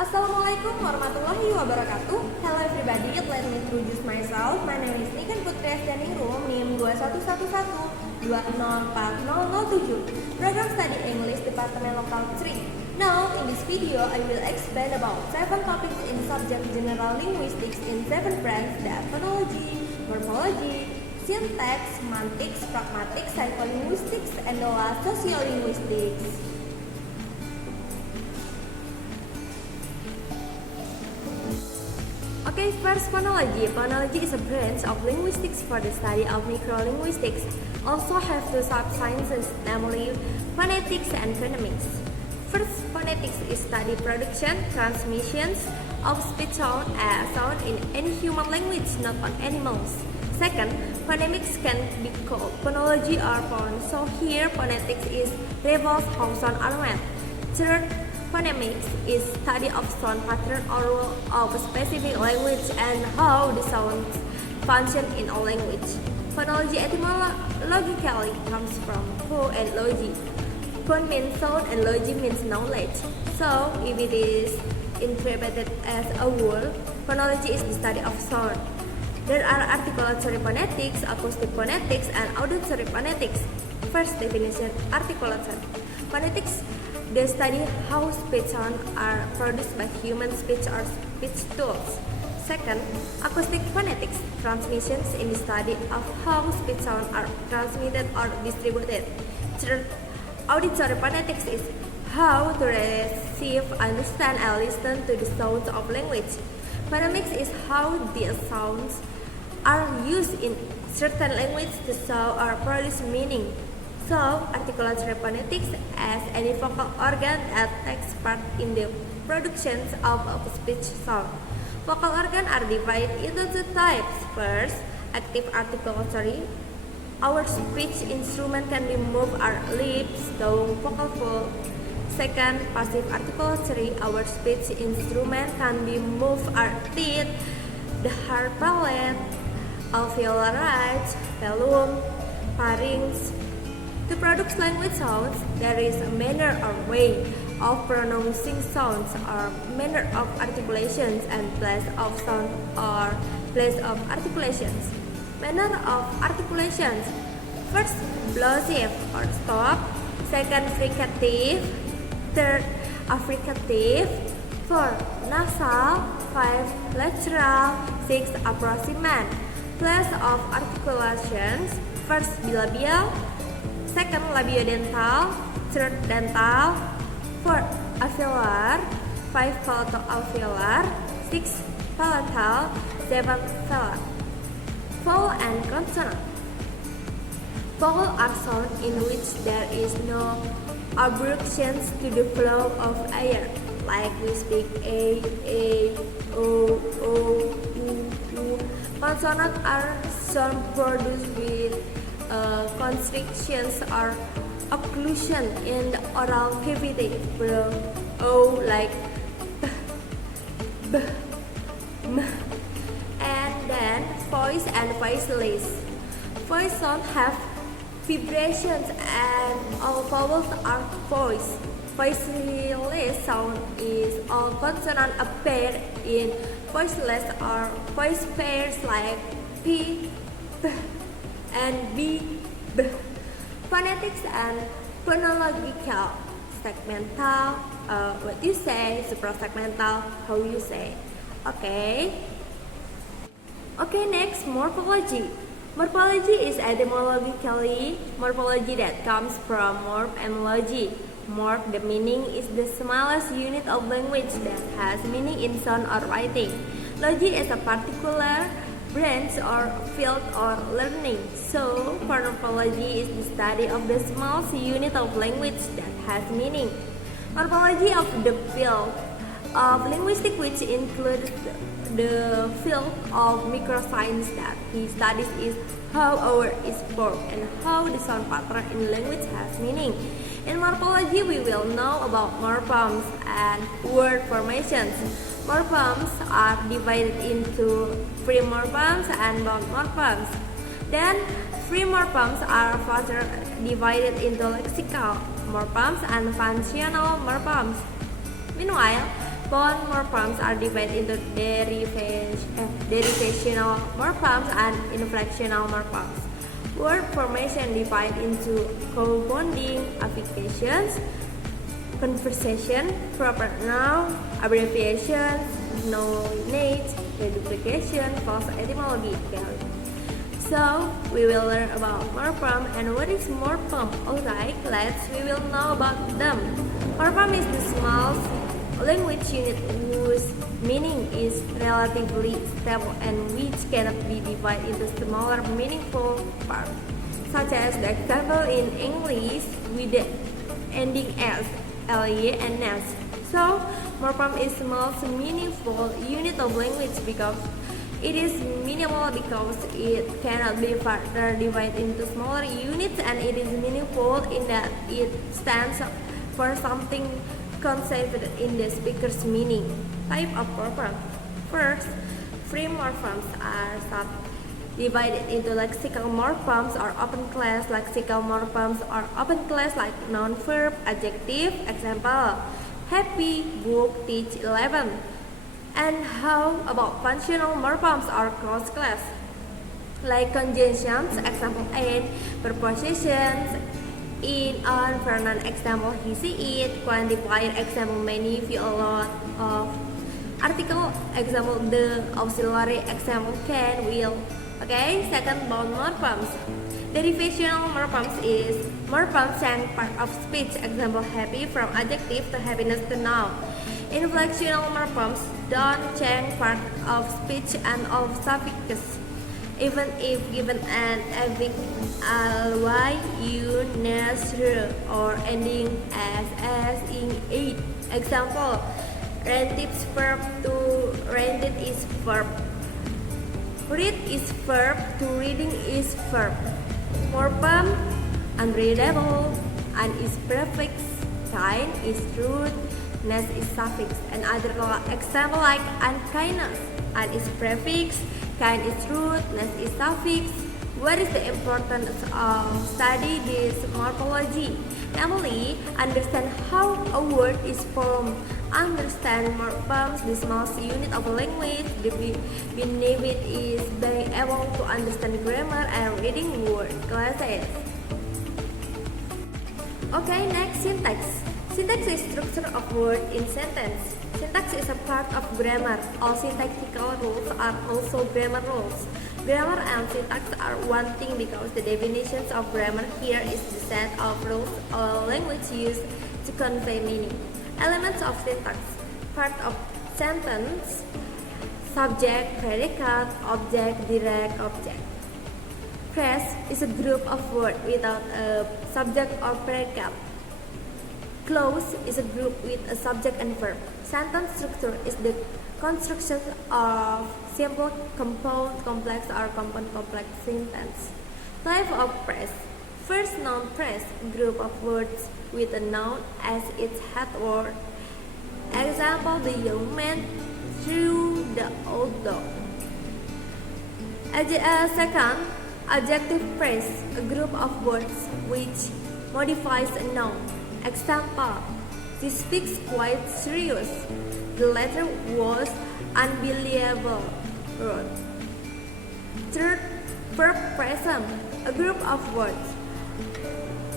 Assalamualaikum warahmatullahi wabarakatuh. Hello everybody, let me introduce myself. My name is Niken Putri Asdaningrum, NIM 2111204007. Program Study English Department Local 3. Now, in this video, I will explain about 7 topics in subject General Linguistics in 7 branches: phonology, morphology, syntax, semantics, pragmatics, psycholinguistics, and sociolinguistics. Okay, first phonology. Phonology is a branch of linguistics for the study of microlinguistics. Also have two sub-sciences, namely phonetics and phonemics. First, phonetics is study production, transmissions of speech sound in any human language, not on animals. Second, phonemics can be called phonology or phone. So here, phonetics is revolves how sound are made. Third, phonemics is study of sound pattern or rule of a specific language and how the sounds function in a language. Phonology etymologically comes from pho and logi. Phon means sound and logi means knowledge. So, if it is interpreted as a word, phonology is the study of sound. There are articulatory phonetics, acoustic phonetics, and auditory phonetics. First definition: articulatory phonetics, they study how speech sounds are produced by human speech or speech tools. Second, acoustic phonetics, transmissions in the study of how speech sounds are transmitted or distributed. Third, auditory phonetics is how to receive, understand, and listen to the sounds of language. Phonemics is how these sounds are used in certain language to show or produce meaning. So, articulatory phonetics as any vocal organ that takes part in the productions of a speech sound. Vocal organs are divided into two types. First, active articulatory. Our speech instrument can be moved our lips, tongue, vocal fold. Second, passive articulatory. Our speech instrument can be moved our teeth, the hard palate, alveolar ridge, velum, pharynx. To produce language sounds, there is a manner or way of pronouncing sounds or manner of articulations and place of sound or place of articulations. Manner of articulations: first, plosive or stop. Second, fricative. Third, affricative. Fourth, nasal. 5, lateral. 6, approximant. Place of articulations: first, bilabial. Second, labiodental. Third, dental. Fourth, alveolar. 5, palato-alveolar. 6, palatal. 7, velar. Vowel and consonant. Vowel are sounds in which there is no obstructions to the flow of air, like we speak a, o, u. Consonants are sound produced with constrictions or occlusion in the oral cavity. O like b, m. And then voice and voiceless. Voice sound have vibrations and all vowels are voice. Voiceless sound is all consonants appear in voiceless or voice pairs like p, b, and b, b. Phonetics and phonological. Segmental, what you say. Suprasegmental, how you say. Okay, next, morphology. Morphology is etymologically morphology that comes from morph and logy. Morph, the meaning, is the smallest unit of language that has meaning in sound or writing. Logy is a particular branch or field or learning. So, morphology is the study of the smallest unit of language that has meaning. Morphology of the field of linguistics, which includes the field of microscience that he studies, is how a word is formed and how the sound pattern in language has meaning. In morphology, we will know about morphemes and word formations. Morphemes are divided into free morphemes and bound morphemes. Then, free morphemes are further divided into lexical morphemes and functional morphemes. Meanwhile, Both morphemes are divided into derivational morphemes and inflectional morphemes. Word formation divided into corresponding affixations, conversation, proper noun, abbreviations, nounage, reduplication, false etymology. So we will learn about morpheme and what is morpheme. Alright, we will know about them. Morpheme is the smallest language unit whose meaning is relatively stable and which cannot be divided into smaller meaningful parts, such as the example in English with the ending s, ly, and s. So morpheme is the most meaningful unit of language because it is minimal because it cannot be further divided into smaller units, and it is meaningful in that it stands for something conceived in the speaker's meaning. Type of morphemes. First, free morphemes are subdivided into lexical morphemes or open class. Lexical morphemes are open class like noun, verb, adjective. Example: happy, book, teach, 11. And how about functional morphemes or closed class? Like conjunctions, example and, prepositions, in, on, pronoun, example he, she, it, quantifier, example many, few, a lot of, article, example the, auxiliary, example can, will. Okay, second about morphemes. Derivational morphemes is morphemes change part of speech, example happy from adjective to happiness to noun. Inflectional morphemes don't change part of speech and of suffixes, even if given an affix ly, u, nes, r, or ending as, in, it. Example: rented verb to rented is verb. Read is verb to reading is verb. Morpheme unreadable, and is prefix, kind is root, nes is suffix. And other example like unkindness, un is prefix, kind is root, nes is suffix. What is the importance of study this morphology? Namely, understand how a word is formed. Understand morphemes, the smallest unit of language. Beneath it is being able to understand grammar and reading word classes. Okay, next, syntax. Syntax is structure of word in sentence. Syntax is a part of grammar. All syntactical rules are also grammar rules. Grammar and syntax are one thing because the definitions of grammar here is the set of rules a language uses to convey meaning. Elements of syntax: part of sentence, subject, predicate, object, direct object. Phrase is a group of words without a subject or predicate. Clause is a group with a subject and verb. Sentence structure is the construction of simple, compound, complex, or compound complex sentence. Type of phrase. First, noun phrase, a group of words with a noun as its head word. Example: the young man threw the old dog. Second, adjective phrase, a group of words which modifies a noun. Example: she speaks quite serious. The letter was unbelievable. Third, verb present, a group of words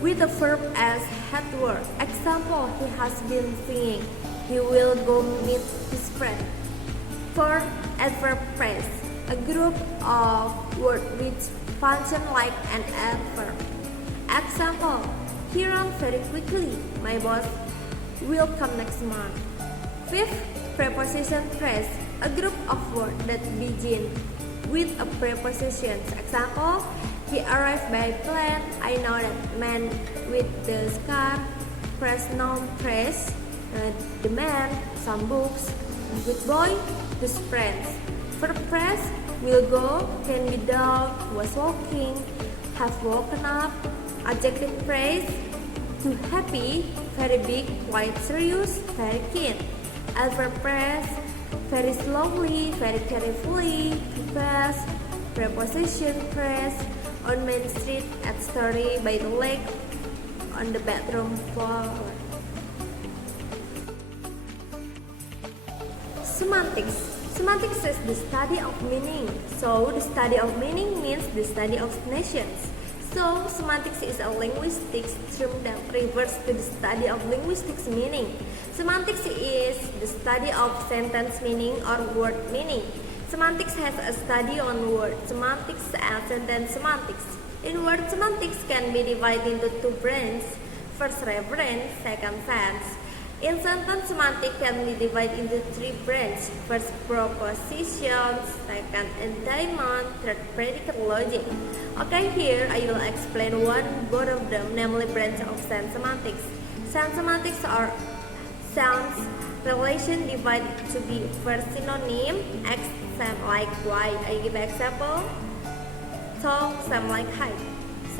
with a verb as head word. Example: he has been singing. He will go meet his friend. Fourth, adverb phrase, a group of words which function like an adverb. Example: he ran very quickly. My boss will come next month. Fifth, preposition phrase, a group of words that begin with a preposition. Example: he arrived by plane. I know that man with the scar. Phrase noun phrase, the man, some books. Good boy, his friends. Verb phrase, will go, can be done, was walking, have woken up. Adjective phrase, too happy, very big, quite serious, very keen. Adverb phrase, very slowly, very carefully, too fast. Preposition phrase, on Main Street at Story by the lake, on the bedroom floor. Semantics. Semantics is the study of meaning. So, the study of meaning means the study of nations. So, semantics is a linguistics term that refers to the study of linguistics meaning. Semantics is the study of sentence meaning or word meaning. Semantics has a study on word semantics and sentence semantics. In word semantics can be divided into two branches. First, reference, second, sense. In sentence semantics can be divided into three branches. First, propositions, second, entailment, third, predicate logic. Okay, here I will explain both of them, namely branch of sense semantics. Sense semantics are sounds relation divided to be first synonym, X, same like Y. I give example, tall, same like height.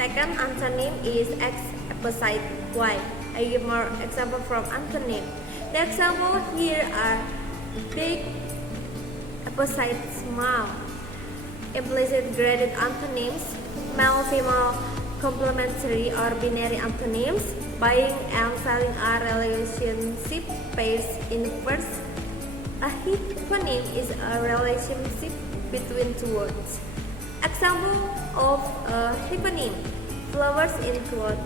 Second, antonym is X opposite Y. I give more example from antonym. The example here are big opposite small. Implicit graded antonyms, male female complementary or binary antonyms. Buying and selling are relationship pairs inverse. A hyponym is a relationship between two words. Example of a hyponym: flowers include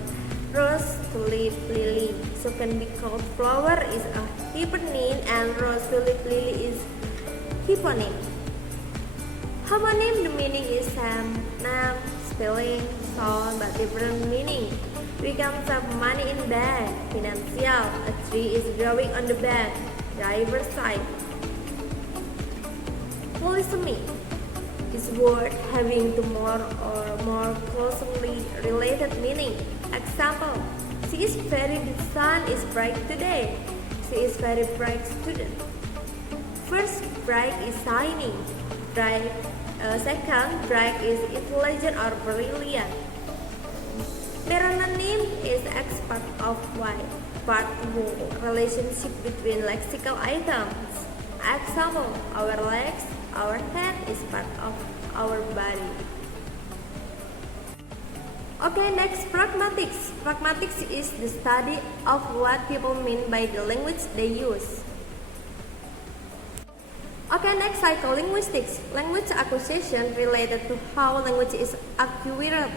rose, tulip, lily. So can be called flower is a hyponym and rose, tulip, lily is hyponym. Homonym, the meaning is same name, spelling, sound, but different meaning. We can have money in bank, financial. A tree is growing on the bank, driver's side. Polysemy is word having the more or more closely related meaning. Example: she is very, the sun is bright today. She is very bright student. First, bright is shining. Bright. Second, bright is intelligent or brilliant. Meronym is X part of Y. Part relationship between lexical items. Example: our legs, our head is part of our body. Okay, next, pragmatics. Pragmatics is the study of what people mean by the language they use. Okay, next, psycholinguistics. Language acquisition related to how language is acquired,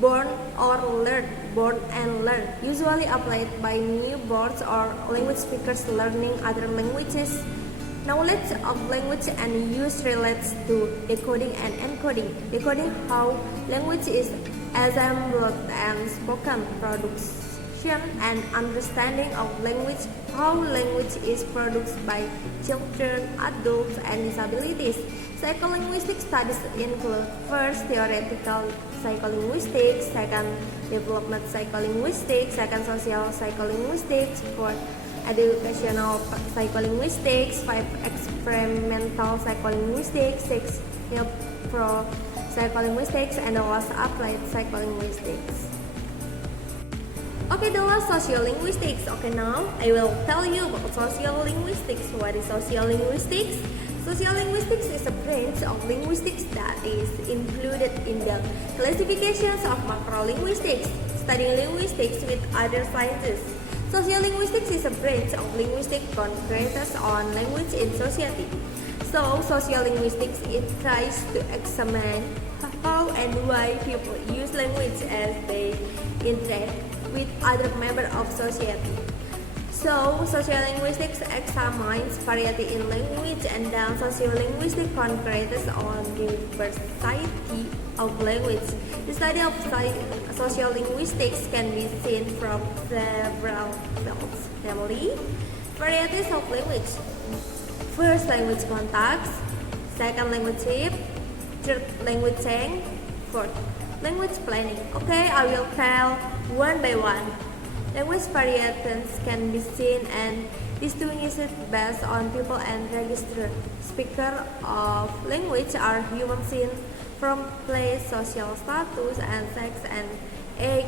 born or learned, born and learned, usually applied by newborns or language speakers learning other languages. Knowledge of language and use relates to decoding and encoding. Decoding how language is assembled and spoken, production and understanding of language, how language is produced by children, adults, and disabilities. Psycholinguistic studies include first, theoretical psycholinguistics, second, development psycholinguistics, second, social psycholinguistics, fourth, educational psycholinguistics, 5, experimental psycholinguistics, 6, pro psycholinguistics, and the last, applied psycholinguistics. Okay, the last, sociolinguistics. Okay, now I will tell you about sociolinguistics. What is sociolinguistics? Sociolinguistics is a branch of linguistics that is included in the classifications of macrolinguistics, studying linguistics with other sciences. Sociolinguistics is a branch of linguistics concentrated on language in society. So, sociolinguistics, it tries to examine how and why people use language as they interact with other members of society. So, sociolinguistics examines variety in language, and then sociolinguistics concentrates on diversity of language. The study of sociolinguistics can be seen from several fields, namely varieties of language. First, language context. Second, language shift. Third, language change. Fourth, language planning. Okay, I will tell one by one. Language variations can be seen and distinguished based on people and register. Speakers of language are human seen from place, social status, and sex and age.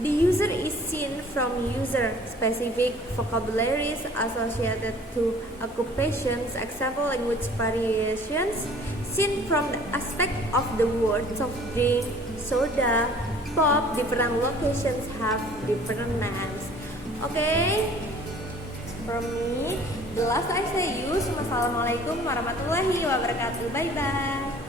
The user is seen from user-specific vocabularies associated to occupations. Example, language variations seen from the aspect of the word soft drink, soda, pop. Different locations have different names. Okay, from me, The last I say you, wassalamualaikum warahmatullahi wabarakatuh. Bye bye.